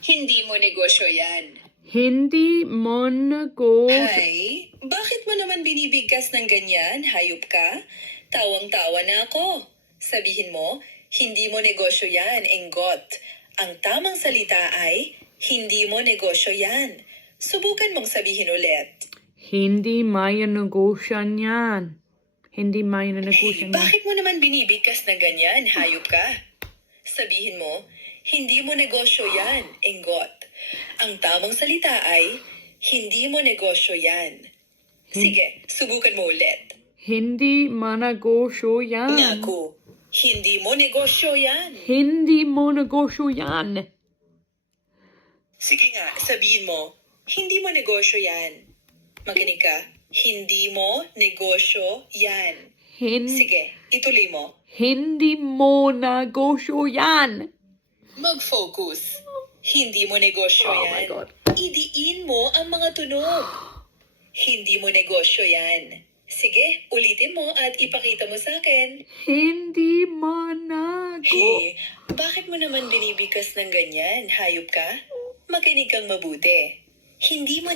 Hindi mo negosyo yan. Hindi mo negosyo. Hay, bakit mo naman binibigkas ng ganyan? Hayop ka? Tawang-tawa na ako. Sabihin mo, hindi mo negosyo yan, enggot. Ang tamang salita ay, hindi mo negosyo yan. Subukan mong sabihin ulit. Hindi may negosyo yan. Hindi may negosyo yan. Bakit mo naman binibigkas ng ganyan? Hayop ka? Sabihin mo, hindi mo negosyo yan, enggot. Ang tamang salita ay, hindi mo negosyo yan. Sige, subukan mo ulit. Hindi mo negosyo yan. Naku, hindi mo negosyo yan. Hindi mo negosyo yan. Sige nga, sabihin mo, hindi mo negosyo yan. Makinig ka, hindi mo negosyo yan. Sige, ituloy mo. Hindi mo negosyo yan. Mag-focus. Hindi mo negosyo Oh yan. my God. Idiin mo ang mga tunog. Hindi mo negosyo yan. Sige, ulitin mo at ipakita mo sa akin. Hindi mo negosyo. Hey, bakit mo naman binibigkas ng ganyan? Hayop ka? Makinig kang mabuti. Hindi mo